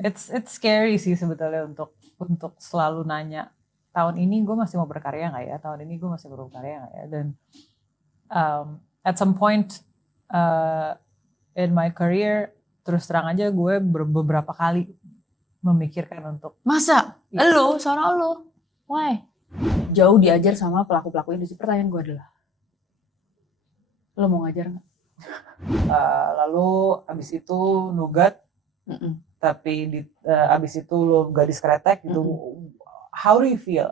It's scary sih sebetulnya untuk selalu nanya tahun ini gue masih mau berkarya nggak ya, tahun ini gue masih mau berkarya nggak ya, dan at some point in my career terus terang aja gue beberapa kali memikirkan untuk masa lo seorang lo why jauh diajar sama pelaku-pelaku industri. Pertanyaan gue adalah lo mau ngajar nggak? Lalu abis itu nugat, tapi abis itu lo gadis kretek gitu. How do you feel?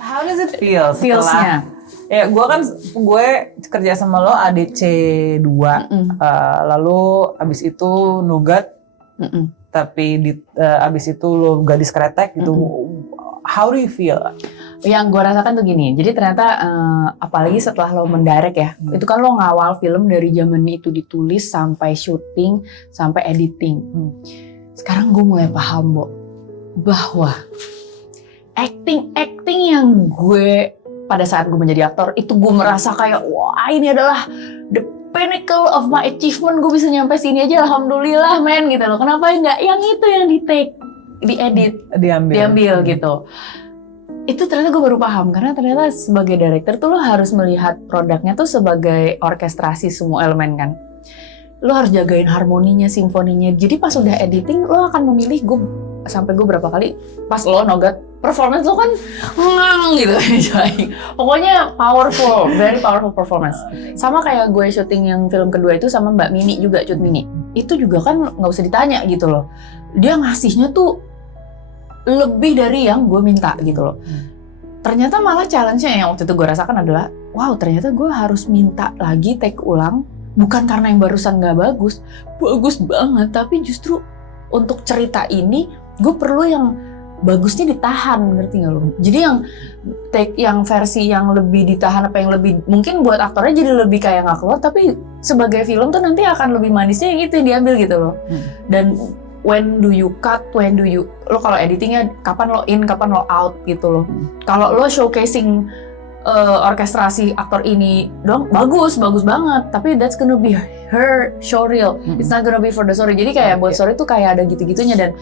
How does it feel? Feelsnya? Ya gue kerja sama lo ADC 2, lalu abis itu nugat, tapi abis itu lo gadis kretek gitu. How do you feel? Yang gue rasakan tuh gini, jadi ternyata apalagi setelah lo mendirect ya, itu kan lo ngawal film dari zaman itu ditulis sampai syuting, sampai editing. Sekarang gue mulai paham, Bo, bahwa acting yang gue pada saat gue menjadi aktor itu gue merasa kayak wah ini adalah the pinnacle of my achievement, gue bisa nyampe sini aja alhamdulillah men gitu loh. Kenapa enggak yang itu yang di take, diedit, diambil gitu. Itu ternyata gue baru paham, karena ternyata sebagai director tuh lo harus melihat produknya tuh sebagai orkestrasi semua elemen kan. Lo harus jagain harmoninya, simfoninya. Jadi pas udah editing lo akan memilih, sampai gue berapa kali pas lo nogat performance lo kan gitu. Pokoknya powerful, very powerful performance. Sama kayak gue syuting yang film kedua itu sama Mbak Mini juga, Cut Mini. Itu juga kan nggak usah ditanya gitu loh. Dia ngasihnya tuh lebih dari yang gue minta gitu loh. Ternyata malah challenge-nya yang waktu itu gue rasakan adalah, wow ternyata gue harus minta lagi take ulang, bukan karena yang barusan gak bagus banget, tapi justru untuk cerita ini gue perlu yang bagusnya ditahan, ngerti gak lo? Jadi yang take yang versi yang lebih ditahan, apa yang lebih mungkin buat aktornya jadi lebih kayak gak keluar, tapi sebagai film tuh nanti akan lebih manisnya yang itu yang diambil gitu loh. Dan when do you cut, lo kalau editingnya kapan lo in, kapan lo out gitu loh. Kalau lo showcasing orkestrasi aktor ini dong, bagus banget, tapi that's gonna be her showreel, it's not gonna be for the story. Jadi kayak buat story tuh kayak ada gitu-gitunya, dan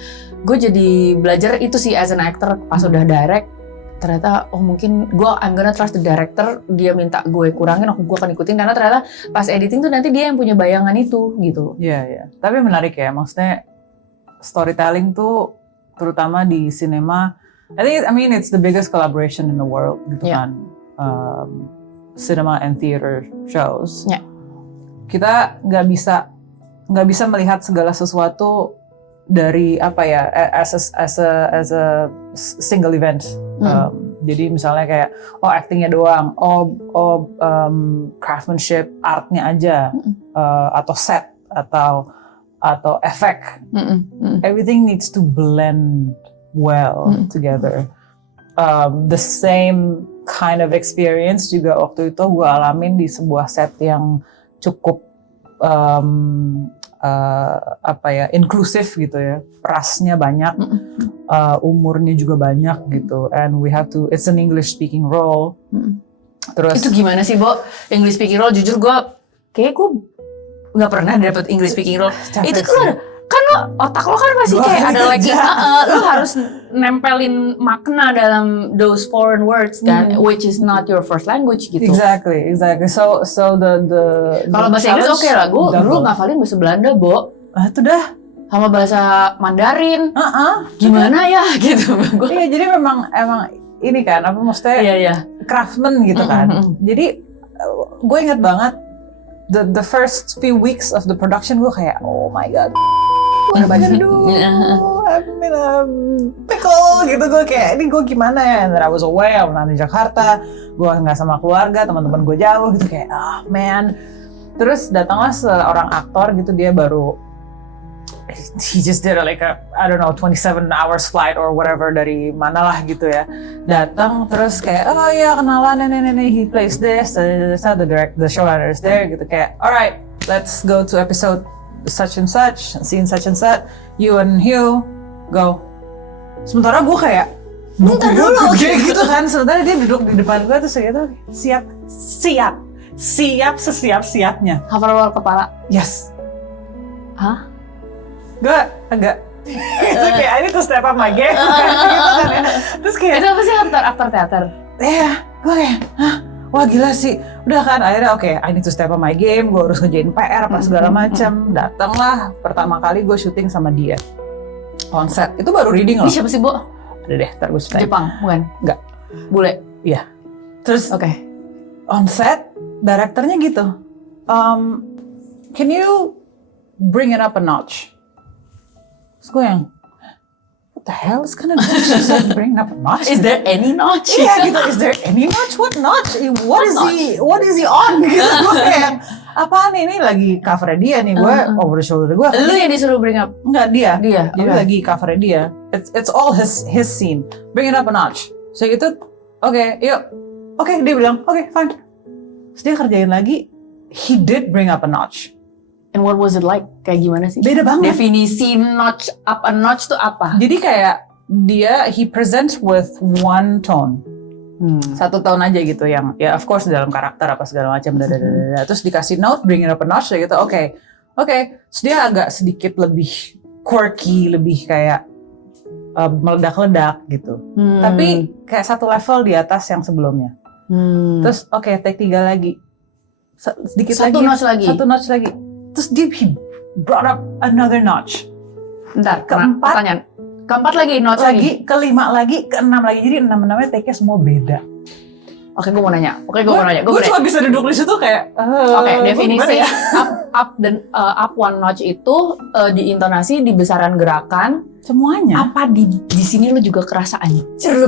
gue jadi belajar itu sih as an actor pas udah direct. Ternyata mungkin I'm gonna trust the director, dia minta gue kurangin, gue akan ikutin, karena ternyata pas editing tuh nanti dia yang punya bayangan itu gitu. Iya. Tapi menarik ya, maksudnya storytelling tuh terutama di sinema, I mean it's the biggest collaboration in the world gitu kan. Cinema and theater shows. Kita nggak bisa melihat segala sesuatu dari apa ya as a single event. Jadi misalnya kayak actingnya doang, craftsmanship, artnya aja, atau set atau efek. Everything needs to blend well together. The same kind of experience juga waktu itu gue alamin di sebuah set yang cukup inklusif gitu ya, rasnya banyak, umurnya juga banyak gitu, and we have to, it's an English speaking role. Terus itu gimana sih Bo, English speaking role? Jujur gue nggak pernah dapet English speaking role. Itu tuh kan lo otak lo kan masih kayak ada lagi, lo harus nempelin makna dalam those foreign words kan, which is not your first language gitu. Exactly. So the kalau bahasa Inggris oke lah, gue dulu ngafalin bahasa Belanda, Bo. Itu dah. Sama bahasa Mandarin. Gimana ya gitu. Iya, jadi memang ini kan apa maksudnya craftsman gitu kan. Jadi gue ingat banget the first few weeks of the production, gue kayak oh my god, pickle gitu, gue kayak ini gue gimana ya. And then I was away, I was di Jakarta, gue nggak sama keluarga, teman-teman gue jauh gitu, kayak man. Terus datanglah seorang aktor gitu, dia baru he just did like a I don't know 27 hours flight or whatever dari mana lah gitu ya, datang terus kayak kenalan nenek he plays this, the showrunner is there gitu, kayak alright let's go to episode such and such, scene such and such, you and Hugh go. Sementara gue kayak Bentar dulu. Gede gitu kan, sementara dia duduk di depan gue terus gitu, siap sesiap-siapnya. Hafal kepala. Yes. Hah? Gue agak itu kayak I need to step up my game kan, gitu kan ya. Terus kayak Itu apa sih aktor teater? iya, gue kayak wah gila sih. Udah kan akhirnya oke, I need to step up my game, gue harus ngerjain PR apa segala macam. Datanglah pertama kali gue syuting sama dia on set. Itu baru reading loh. Ini siapa sih, Bo? Ada deh, ntar gue ceritain. Jepang, bukan? Enggak. Bule. Iya. Terus Oke. on set, direkturnya gitu, can you bring it up a notch? Terus gue yang, what the hell is gonna bring it up a notch? Is there any notch? Iya gitu, is there any notch? What notch? What is he on? Gitu gue kayak, apaan ini lagi cover dia nih, gue over the shoulder gue. Lu yang disuruh bring up? Enggak, dia. Jadi okay. lagi cover dia. It's all his scene. Bring it up a notch. So gitu, oke, yuk. Oke, dia bilang, oke, fine. Terus dia kerjain lagi, he did bring up a notch. And what was it like? Kayak gimana sih? Beda banget. Definisi notch, up a notch tuh apa? Jadi kayak he presents with one tone. Satu tone aja gitu yang ya of course dalam karakter apa segala macam terus dikasih note bring it up a notch gitu. Oke. Terus dia agak sedikit lebih quirky, lebih kayak meledak-ledak gitu. Tapi kayak satu level di atas yang sebelumnya. Terus oke, take 3 lagi. Sedikit Satu lagi. Satu notch lagi. Terus he brought up another notch. Bentar, Keempat. pertanyaan. Keempat lagi, notch lagi. Kelima lagi, keenam lagi. Jadi 6-6-nya take-nya semua beda. Oke, gue mau nanya. Gue cuma bisa duduk di situ kayak. Oke, definisi up one notch itu di intonasi, di besaran gerakan. Semuanya. Apa di sini lu juga kerasa anjir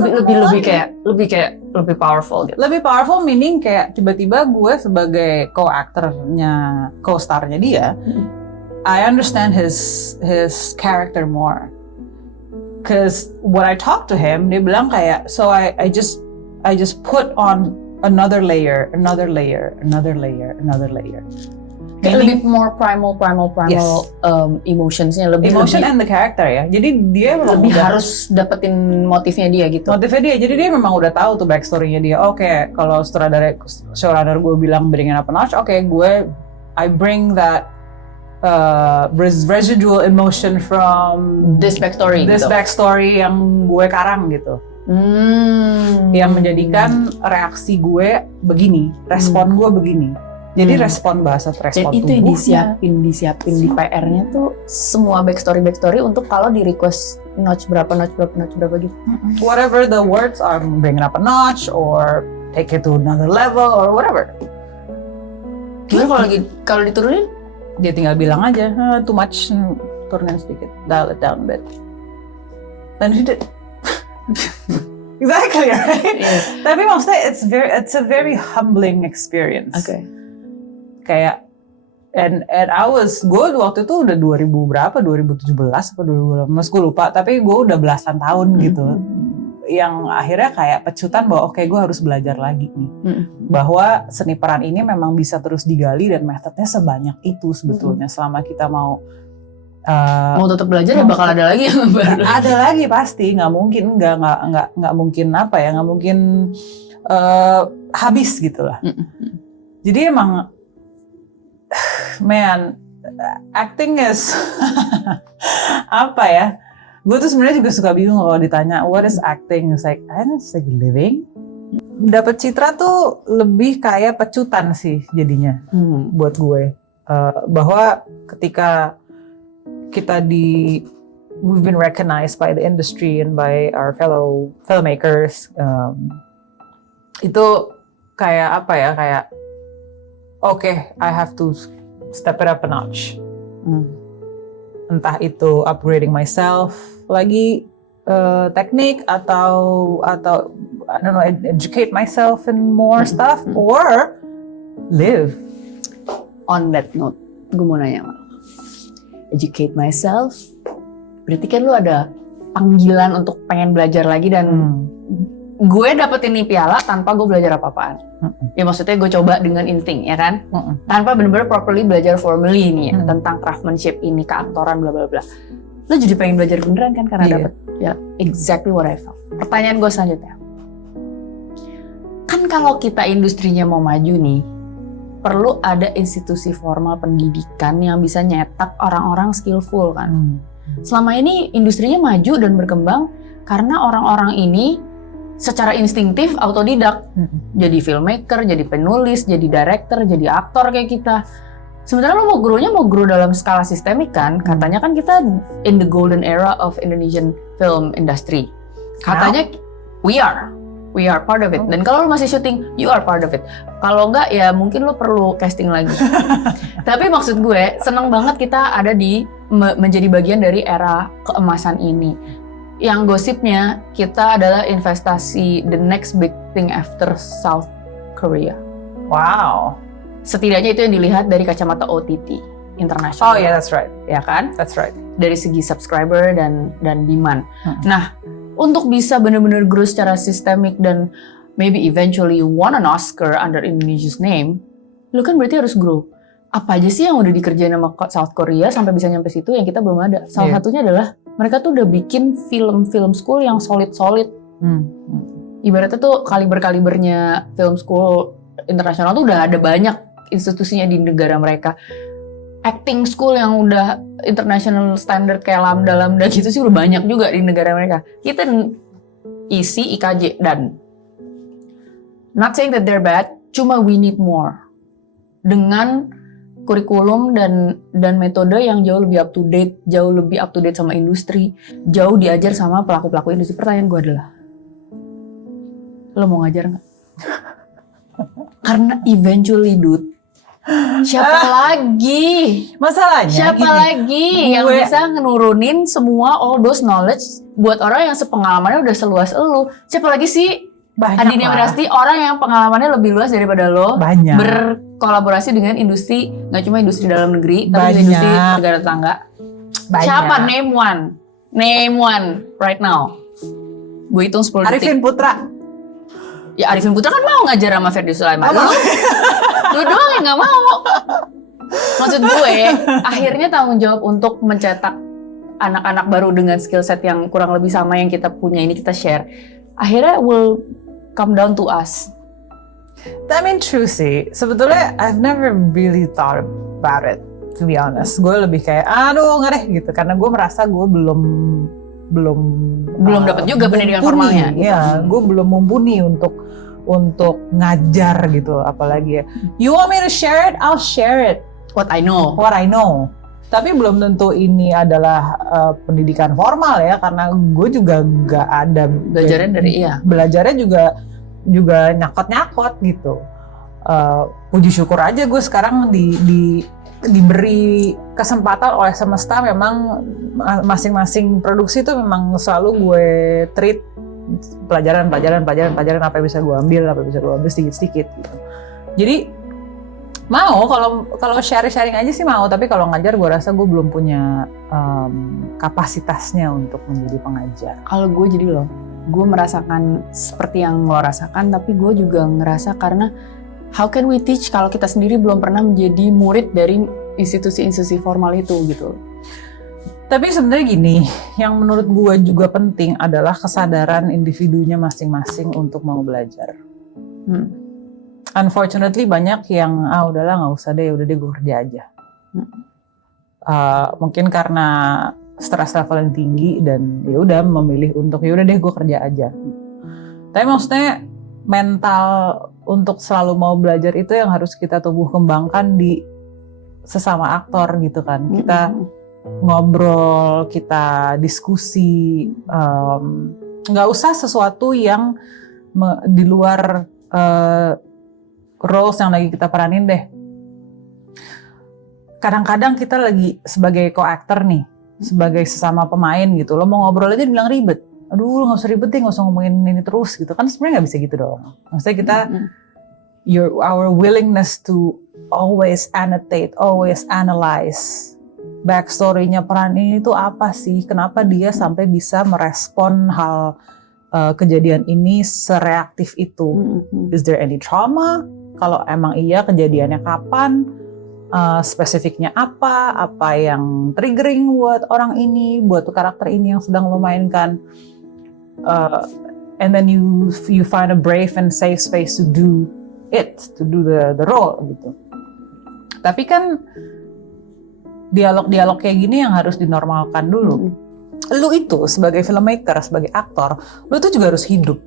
lebih kayak powerful gitu. Lebih powerful meaning kayak tiba-tiba gue sebagai co-starnya dia, I understand his character more. Cause when I talk to him, dia bilang kayak, so I just put on another layer. Kayak lebih more primal Yes. emotionsnya lebih Emotion and the character ya. Jadi dia memang lebih harus dapetin motifnya dia gitu. Motifnya dia, jadi dia memang udah tahu tuh backstory-nya dia. Oke, kalau showrunner gue bilang bring it up a notch, I bring that residual emotion from This backstory yang gue karang gitu. Yang menjadikan reaksi gue begini, respon gue begini. Jadi respon bahasa, respon dan itu tubuhnya. yang disiapin di PR-nya tuh semua backstory untuk kalau di request notch berapa gitu. Whatever the words are, bring it up a notch or take it to another level or whatever. Gimana kalau diturunin? Dia tinggal bilang aja, too much, turunin sedikit, dial it down a bit. And he did. Exactly, right? Yeah. Tapi maksudnya it's a very humbling experience. Okay. Kayak and gue waktu itu udah 2017 atau 2018 gue lupa, tapi gue udah belasan tahun gitu. Yang akhirnya kayak pecutan bahwa gue harus belajar lagi nih. Bahwa seni peran ini memang bisa terus digali dan metodenya sebanyak itu sebetulnya. Selama kita mau tetap belajar ya bakal ada lagi yang baru. Ada lagi pasti, nggak mungkin nggak mungkin nggak mungkin habis gitu lah. Jadi emang man, acting is apa ya? Gue tuh sebenarnya juga suka bingung kalau ditanya what is acting? It's like living. Dapat citra tuh lebih kayak pecutan sih jadinya buat gue. Bahwa ketika kita we've been recognized by the industry and by our fellow filmmakers, itu kayak apa ya, kayak I have to step it up a notch. Entah itu upgrading myself lagi, teknik atau I don't know, educate myself in more stuff or live. On that note, gue mau nanya, educate myself, berarti kan lu ada panggilan untuk pengen belajar lagi dan gue dapetin nih piala tanpa gue belajar apa-apaan. Ya maksudnya gue coba dengan insting ya kan, tanpa benar-benar properly belajar formally nih ya, tentang craftsmanship ini, keaktoran bla bla bla. lo jadi pengen belajar beneran kan karena Iya. dapet ya exactly what I felt. Pertanyaan gue selanjutnya, kan kalau kita industrinya mau maju nih, perlu ada institusi formal pendidikan yang bisa nyetak orang-orang skillful kan. Selama ini industrinya maju dan berkembang karena orang-orang ini secara instingtif autodidak. Jadi filmmaker, jadi penulis, jadi director, jadi aktor kayak kita. Sebenarnya lo mau grow dalam skala sistemik kan? Katanya kan kita in the golden era of Indonesian film industry. Katanya we are part of it. Dan kalau lo masih syuting, you are part of it. Kalau enggak ya mungkin lo perlu casting lagi. Tapi maksud gue seneng banget kita ada di menjadi bagian dari era keemasan ini. Yang gosipnya kita adalah investasi the next big thing after South Korea. Wow. Setidaknya itu yang dilihat dari kacamata OTT internasional. Oh yeah, that's right. Ya kan? That's right. Dari segi subscriber dan demand. Nah, untuk bisa benar-benar grow secara sistemik dan maybe eventually won an Oscar under Indonesia's name, lu kan berarti harus grow. Apa aja sih yang udah dikerjain sama South Korea sampai bisa nyampe situ yang kita belum ada? Salah satunya adalah mereka tuh udah bikin film-film school yang solid-solid. Ibaratnya tuh kaliber-kalibernya film school internasional tuh udah ada banyak institusinya di negara mereka. Acting school yang udah international standard kayak Lambda gitu sih udah banyak juga di negara mereka. Kita isi IKJ dan not saying that they're bad, cuma we need more. Dengan kurikulum dan metode yang jauh lebih up to date sama industri, jauh diajar sama pelaku-pelaku industri. Pertanyaan gue adalah, lo mau ngajar nggak? Karena eventually dude, siapa lagi? Masalahnya Siapa gini, lagi yang bisa nurunin semua all those knowledge buat orang yang sepengalamannya udah seluas elu? Siapa lagi sih? Adinia Wirasti, orang yang pengalamannya lebih luas daripada lo. Banyak. Berkolaborasi dengan industri, nggak cuma industri dalam negeri, tapi juga Banyak. industri negara tetangga. Banyak. Siapa? Name one right now. Gue hitung 10 detik. Arifin Putra. Ya Arifin Putra kan mau ngajar sama Ferdi Sulaiman. Lu doang yang gak mau. Maksud gue, akhirnya tanggung jawab untuk mencetak anak-anak baru dengan skill set yang kurang lebih sama yang kita punya ini kita share. Akhirnya will come down to us. I mean true sih. Sebetulnya I've never really thought about it, to be honest. Gue lebih kayak aduh nggak deh gitu karena gue merasa gue belum dapat juga pendidikan formalnya gitu. Ya, gue belum mumpuni untuk ngajar gitu apalagi ya. You want me to share it? I'll share it. What I know. Tapi belum tentu ini adalah pendidikan formal ya karena gue juga nggak ada belajarnya juga nyakot gitu. Puji syukur aja gue sekarang diberi kesempatan oleh semesta. Memang masing-masing produksi itu memang selalu gue treat pelajaran apa yang bisa gue ambil sedikit gitu. Jadi mau kalau sharing aja sih mau, tapi kalau ngajar gue rasa gue belum punya kapasitasnya untuk menjadi pengajar. Kalau gue jadi gue merasakan seperti yang lo rasakan, tapi gue juga ngerasa karena how can we teach kalau kita sendiri belum pernah menjadi murid dari institusi-institusi formal itu gitu. Tapi sebenarnya gini, yang menurut gue juga penting adalah kesadaran individunya masing-masing untuk mau belajar. Unfortunately banyak yang udahlah nggak usah deh, udah deh gue kerja aja. Mungkin karena stres level yang tinggi dan ya udah memilih untuk ya udah deh gue kerja aja. Tapi maksudnya mental untuk selalu mau belajar itu yang harus kita tumbuh kembangkan di sesama aktor gitu kan. Kita ngobrol, kita diskusi, nggak usah sesuatu yang di luar roles yang lagi kita peranin deh. Kadang-kadang kita lagi sebagai co-actor nih, sebagai sesama pemain gitu, lo mau ngobrol aja bilang ribet. Aduh, lo nggak usah ribet deh, nggak usah ngomongin ini terus gitu. Kan sebenarnya nggak bisa gitu dong. Maksudnya kita, our willingness to always annotate, always analyze backstory-nya peran ini tuh apa sih? Kenapa dia sampai bisa merespon hal kejadian ini sereaktif itu? Is there any trauma? Kalau emang iya, kejadiannya kapan? spesifiknya apa yang triggering buat orang ini, buat karakter ini yang sedang lo mainkan, and then you find a brave and safe space to do the role gitu. Tapi kan dialog-dialog kayak gini yang harus dinormalkan dulu. Lu itu sebagai filmmaker, sebagai aktor, lu tuh juga harus hidup.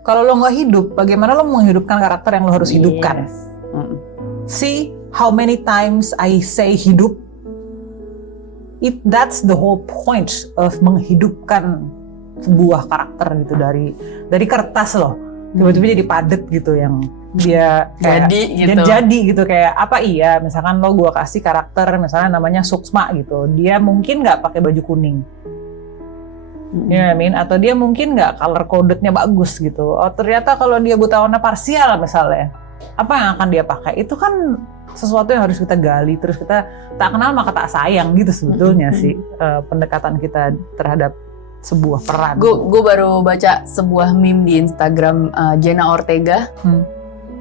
Kalau lo nggak hidup, bagaimana lo menghidupkan karakter yang lo harus hidupkan? See how many times I say hidup? That's the whole point of menghidupkan sebuah karakter gitu, dari kertas loh, tiba-tiba jadi padet gitu, yang dia kayak jadi gitu, kayak apa, iya misalkan lo gua kasih karakter misalnya namanya Suksma gitu, dia mungkin nggak pakai baju kuning, you know what I mean? Atau dia mungkin nggak color codednya bagus gitu. Oh ternyata kalau dia buta warna parsial misalnya, apa yang akan dia pakai? Itu kan sesuatu yang harus kita gali, terus kita tak kenal maka tak sayang gitu sebetulnya sih pendekatan kita terhadap sebuah peran. Gue baru baca sebuah meme di Instagram Jenna Ortega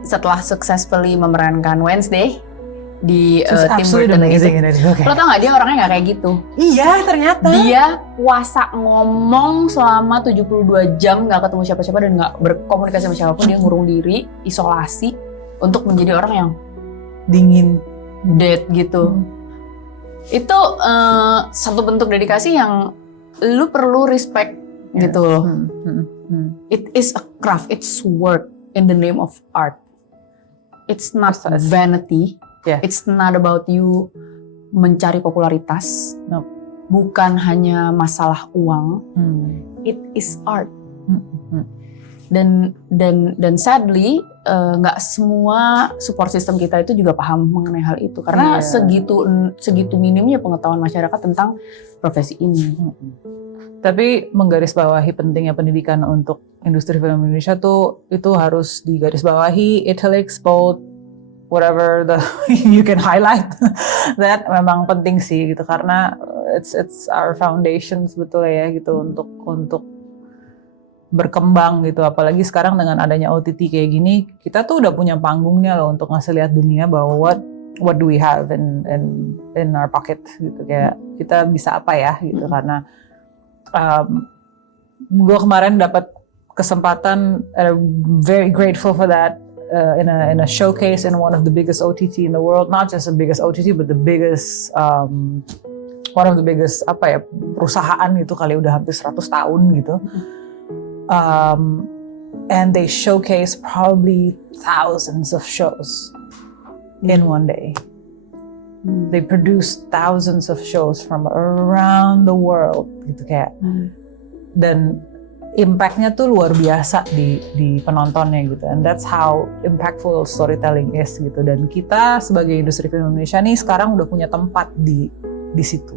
setelah successfully memerankan Wednesday di Tim Burton gitu. Okay. Lo tau gak dia orangnya gak kayak gitu? Iya ternyata. Dia puasa ngomong selama 72 jam gak ketemu siapa-siapa dan gak berkomunikasi sama siapapun. Dia ngurung diri, isolasi untuk menjadi orang yang dingin, dead gitu. Itu satu bentuk dedikasi yang lu perlu respect gitu loh. It is a craft, it's work in the name of art. It's not vanity. It's not about you mencari popularitas. No. Bukan hanya masalah uang. It is art. Dan sadly nggak semua support system kita itu juga paham mengenai hal itu, karena segitu minimnya pengetahuan masyarakat tentang profesi ini. Tapi menggarisbawahi pentingnya pendidikan untuk industri film Indonesia tuh itu harus digarisbawahi, italics, bold, whatever you can highlight. That memang penting sih gitu, karena it's our foundation sebetulnya ya gitu untuk berkembang gitu. Apalagi sekarang dengan adanya OTT kayak gini, kita tuh udah punya panggungnya loh untuk ngasih lihat dunia bahwa what do we have in our pocket gitu, kayak kita bisa apa ya gitu. Karena gue kemarin dapat kesempatan, very grateful for that, in a showcase in one of the biggest OTT in the world, not just the biggest OTT but the biggest one of the biggest perusahaan itu kali udah hampir 100 tahun gitu. And they showcase probably thousands of shows in one day. They produce thousands of shows from around the world gitu kayak. Dan impact-nya tuh luar biasa di penontonnya gitu. And that's how impactful storytelling is gitu. Dan kita sebagai industri film Indonesia nih sekarang udah punya tempat di situ.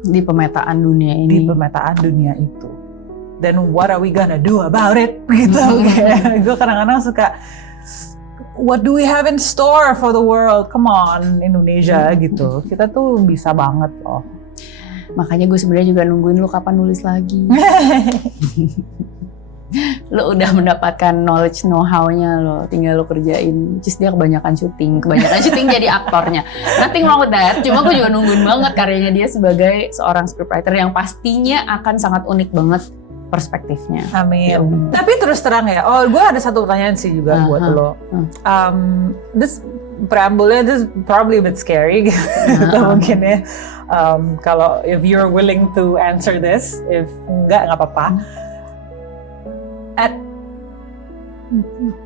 Di pemetaan dunia ini. Di pemetaan dunia itu. Then what are we gonna do about it? Gitu. Kayak gue kadang-kadang suka, what do we have in store for the world? Come on, Indonesia gitu. Kita tuh bisa banget loh. Makanya gue sebenarnya juga nungguin lu kapan nulis lagi. Lu udah mendapatkan knowledge know-how-nya lo, tinggal lu kerjain. Terus dia kebanyakan syuting jadi aktornya. Nothing wrong with that. Cuma gue juga nungguin banget karyanya dia sebagai seorang scriptwriter yang pastinya akan sangat unik banget perspektifnya. Amin. Ya. Tapi terus terang ya, gue ada satu pertanyaan sih juga buat lo. This preambulnya this probably a bit scary gitu mungkin ya. Kalau if you're willing to answer this, if enggak apa-apa.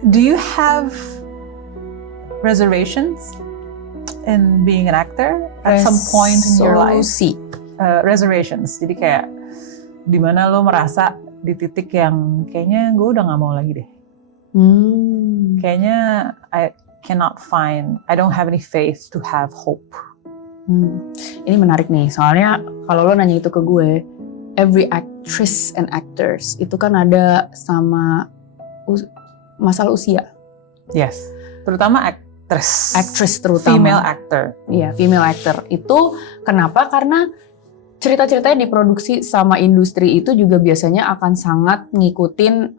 Do you have reservations in being an actor at some point in your life? Reservations. Jadi kayak dimana lo merasa di titik yang kayaknya gue udah nggak mau lagi deh. Kayaknya I don't have any faith to have hope. Ini menarik nih, soalnya kalau lo nanya itu ke gue, every actress and actors itu kan ada sama masalah usia. Yes, terutama actress terutama. Female actor. Iya, female actor. Itu kenapa? Karena cerita-ceritanya diproduksi sama industri itu juga biasanya akan sangat ngikutin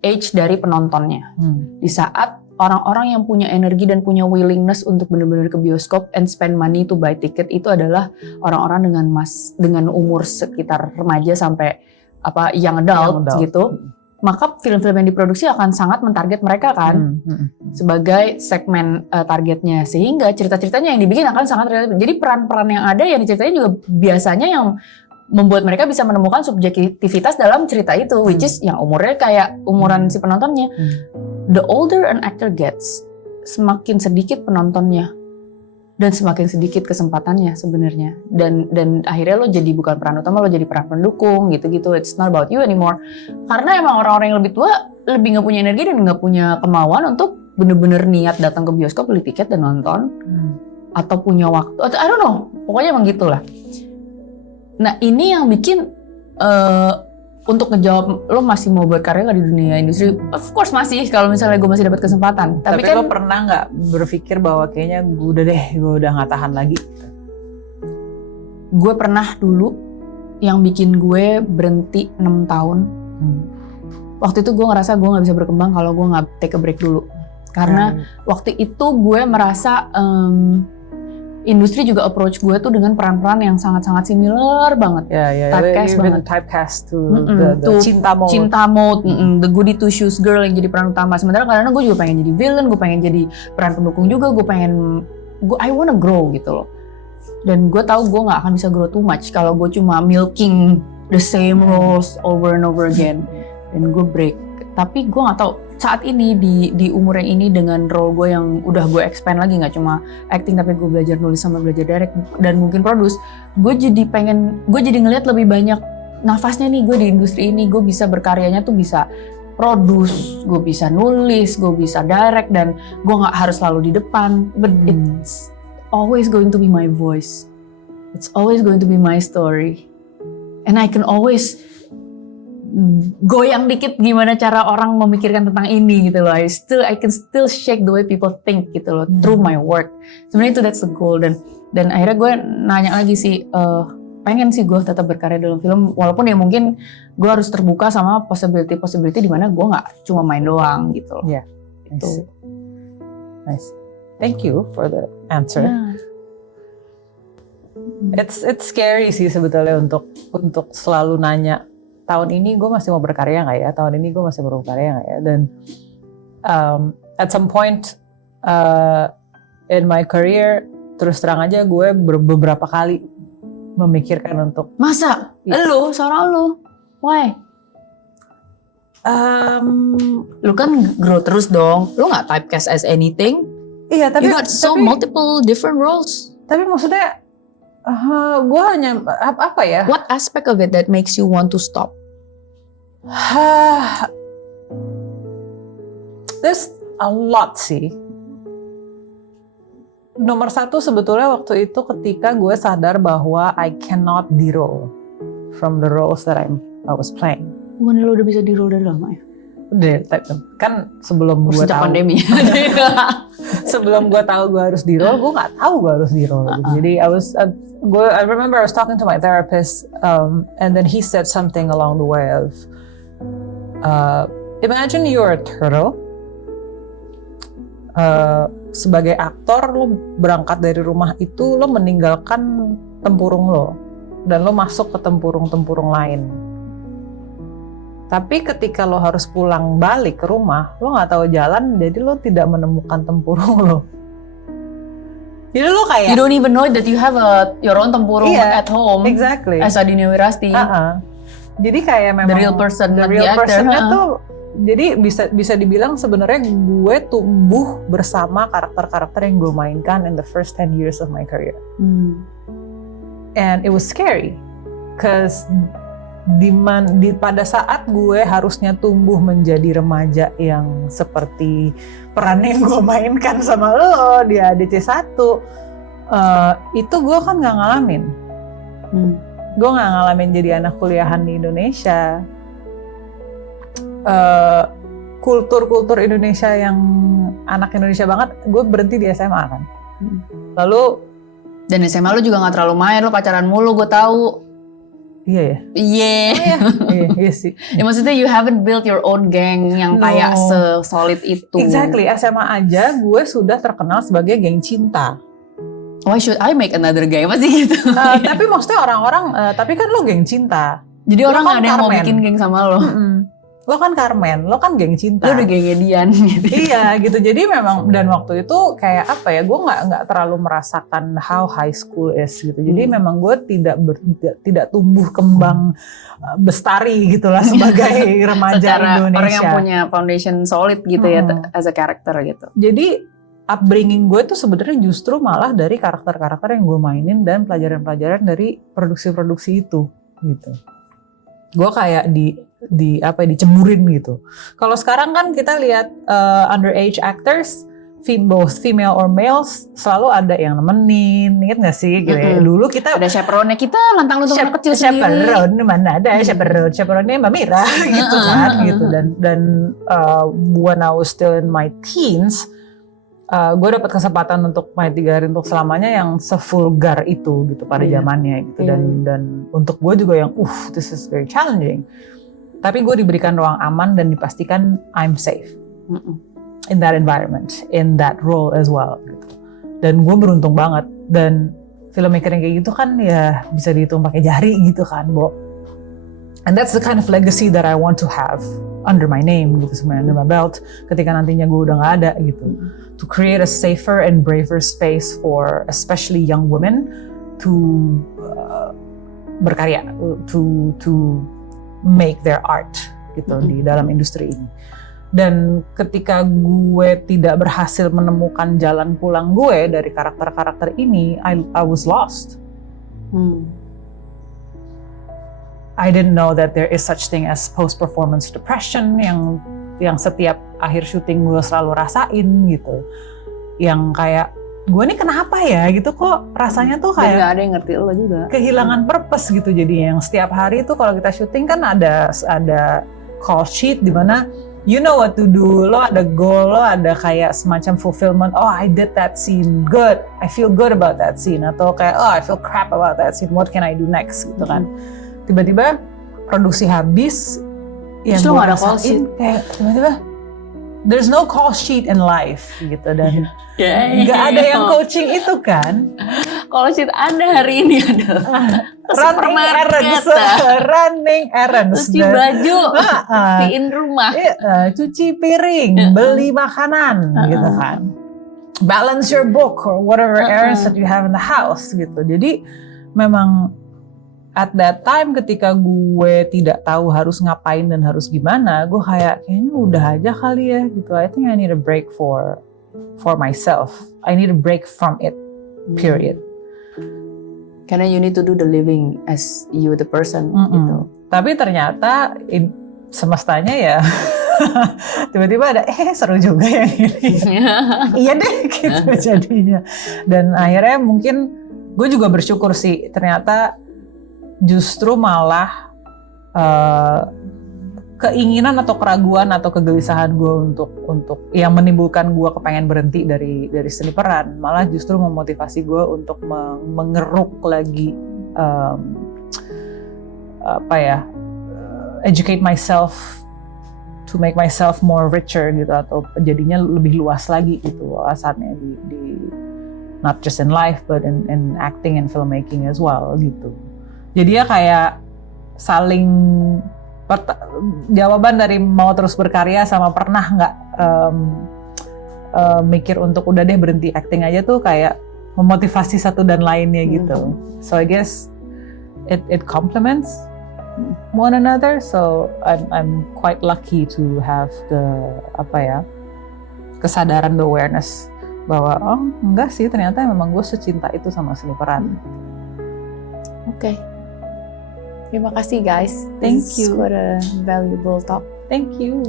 age dari penontonnya. Di saat orang-orang yang punya energi dan punya willingness untuk benar-benar ke bioskop and spend money to buy ticket itu adalah orang-orang dengan umur sekitar remaja sampai young adult gitu. Maka film-film yang diproduksi akan sangat mentarget mereka kan sebagai segmen targetnya, sehingga cerita-ceritanya yang dibikin akan sangat relatif. Jadi peran-peran yang ada yang diceritain juga biasanya yang membuat mereka bisa menemukan subjektivitas dalam cerita itu, which is yang umurnya kayak umuran si penontonnya. The older an actor gets, semakin sedikit penontonnya dan semakin sedikit kesempatannya sebenarnya. Dan akhirnya lo jadi bukan peran utama, lo jadi peran pendukung gitu-gitu. It's not about you anymore. Karena emang orang-orang yang lebih tua lebih nggak punya energi dan nggak punya kemauan untuk bener-bener niat datang ke bioskop, beli tiket dan nonton, atau punya waktu. Atau I don't know, pokoknya emang gitulah. Nah ini yang bikin untuk ngejawab lo masih mau berkarya nggak di dunia industri? Of course masih, kalau misalnya gue masih dapat kesempatan. Tapi kan lo pernah nggak berpikir bahwa kayaknya gue udah nggak tahan lagi? Gue pernah dulu yang bikin gue berhenti 6 tahun. Waktu itu gue ngerasa gue nggak bisa berkembang kalau gue nggak take a break dulu. Karena waktu itu gue merasa industri juga approach gue tuh dengan peran-peran yang sangat-sangat similar banget. Typecast banget. Typecast to the cinta mode. Cinta mode, the goody two shoes girl yang jadi peran utama. Sementara kadang-kadang gue juga pengen jadi villain, gue pengen jadi peran pendukung juga, I wanna grow gitu loh. Dan gue tahu gue nggak akan bisa grow too much kalau gue cuma milking the same roles over and over again. Dan gue break. Tapi gue nggak tahu saat ini di umur yang ini dengan role gue yang udah gue expand lagi, nggak cuma acting tapi gue belajar nulis sama belajar direct dan mungkin produce, gue jadi ngelihat lebih banyak nafasnya nih gue di industri ini. Gue bisa berkaryanya tuh bisa produce, gue bisa nulis, gue bisa direct, dan gue nggak harus selalu di depan, but it's always going to be my voice, it's always going to be my story, and I can always goyang dikit gimana cara orang memikirkan tentang ini gitu loh. I can still shake the way people think gitu loh through my work. Sebenarnya itu that's the goal. Dan akhirnya gue nanya lagi sih, pengen sih gue tetap berkarya dalam film, walaupun ya mungkin gue harus terbuka sama possibility di mana gue nggak cuma main doang gitu loh. Yeah, gitu. Nice. Thank you for the answer. It's scary sih sebetulnya untuk selalu nanya, tahun ini gue masih mau berkarya nggak ya? Tahun ini gue masih mau berkarya nggak ya? Dan at some point in my career, terus terang aja gue beberapa kali memikirkan untuk masa? Lu, seorang lu, why? Lu kan grow terus dong. Lu nggak typecast as anything. Iya, tapi you got multiple different roles. Tapi maksudnya gue hanya apa ya? What aspect of it that makes you want to stop? There's a lot sih. Nomor satu sebetulnya waktu itu ketika gue sadar bahwa I cannot de-roll from the roles that I was playing. Bukan lo udah bisa di-roll dari lama ya? Udah, kan sebelum gue tahu pandemi. Sebelum gue tahu gue harus di-roll, gue nggak tahu gue harus di-roll. Jadi I remember I was talking to my therapist, and then he said something along the way of, imagine you're a turtle. Sebagai aktor, lo berangkat dari rumah itu, lo meninggalkan tempurung lo, dan lo masuk ke tempurung-tempurung lain. Tapi ketika lo harus pulang balik ke rumah, lo nggak tahu jalan, jadi lo tidak menemukan tempurung lo. Jadi lo kayak you don't even know that you have your own tempurung at home. Exactly. As Adinia Wirasti. Jadi kayak memang the real person, tuh, jadi bisa dibilang sebenarnya gue tumbuh bersama karakter-karakter yang gue mainkan in the first 10 years of my career. And it was scary, cause pada saat gue harusnya tumbuh menjadi remaja yang seperti peran yang gue mainkan sama lo di ADC1, itu gue kan nggak ngalamin. Gue nggak ngalamin jadi anak kuliahan di Indonesia. Kultur Indonesia yang anak Indonesia banget, gue berhenti di SMA kan. Lalu dan SMA lu juga nggak terlalu main, lu pacaran mulu, gue tahu. Iya ya. Iya. Iya sih. Ya maksudnya you haven't built your own gang yang No. kayak se-solid itu. Exactly, SMA aja gue sudah terkenal sebagai geng cinta. Why should I make another guy? Pasti gitu. Tapi maksudnya orang-orang, tapi kan lo geng cinta. Jadi lo orang kan gak ada yang mau Carmen. bikin geng sama lo. Lo kan Carmen, lo kan geng cinta. Lo udah gengnya Dian gitu. Iya gitu, jadi memang dan waktu itu kayak apa ya, gue nggak terlalu merasakan how high school is gitu. Jadi memang gue tidak tumbuh kembang bestari gitulah sebagai remaja Secara Indonesia. orang yang punya foundation solid gitu ya as a character gitu. Jadi upbringing gue tuh sebenarnya justru malah dari karakter-karakter yang gue mainin dan pelajaran-pelajaran dari produksi-produksi itu gitu. Gue kayak diceburin gitu. Kalau sekarang kan kita lihat underage actors, both female or males, selalu ada yang nemenin, inget gak sih? Gitu ya. Dulu kita ada chaperone kita lantang-lantang anak kecil sendiri. Chaperone mana ada chaperone Mbak Mira gitu kan gitu dan when I was still in my teens, gue dapat kesempatan untuk main 3 hari untuk selamanya yang sevulgar itu gitu pada zamannya gitu dan untuk gue juga yang this is very challenging. Tapi gue diberikan ruang aman dan dipastikan I'm safe in that environment, in that role as well. Gitu. Dan gue beruntung banget. Dan filmmaker yang kayak gitu kan ya bisa dihitung pakai jari gitu kan, Bo. And that's the kind of legacy that I want to have under my name gitu sebenarnya, under my belt. Ketika nantinya gue udah nggak ada gitu, to create a safer and braver space for especially young women to berkarya, to make their art gitu di dalam industri ini. Dan ketika gue tidak berhasil menemukan jalan pulang gue dari karakter-karakter ini, I was lost. I didn't know that there is such thing as post-performance depression yang setiap akhir syuting gue selalu rasain gitu. Yang kayak gue nih kenapa ya gitu, kok rasanya tuh kayak nggak ada yang ngerti lo juga, kehilangan purpose gitu. Jadi yang setiap hari tuh kalau kita syuting kan ada call sheet di mana you know what to do, lo ada goal, lo ada kayak semacam fulfillment. Oh, I did that scene, good, I feel good about that scene, atau kayak I feel crap about that scene, what can I do next gitu kan. Tiba-tiba produksi habis, yang gue rasain kayak tiba-tiba there's no call sheet in life gitu, dan nggak ada yang coaching itu kan. Call sheet ada hari ini adalah running errands, cuci baju, cuciin rumah, cuci piring, beli makanan gitu kan, balance your book or whatever errands that you have in the house gitu. Jadi memang at that time ketika gue tidak tahu harus ngapain dan harus gimana, gue kayak kayaknya udah aja kali ya gitu. I think I need a break for myself. I need a break from it. Period. Karena you need to do the living as you the person gitu. Tapi ternyata semestanya ya tiba-tiba ada seru juga yang ini. Iya deh gitu jadinya. Dan akhirnya mungkin gue juga bersyukur sih, ternyata justru malah keinginan atau keraguan atau kegelisahan gue untuk yang menimbulkan gue kepengen berhenti dari seni peran, malah justru memotivasi gue untuk mengeruk lagi educate myself to make myself more richer gitu, atau jadinya lebih luas lagi gitu wawasannya di not just in life but in acting and filmmaking as well gitu. Jadi ya kayak saling jawaban dari mau terus berkarya sama pernah nggak mikir untuk udah deh berhenti acting aja tuh kayak memotivasi satu dan lainnya gitu. So I guess it complements one another. So I'm quite lucky to have the kesadaran, the awareness bahwa enggak sih, ternyata memang gue secinta itu sama seni peran. Oke. Terima kasih guys. Thank you. What a valuable talk. Thank you.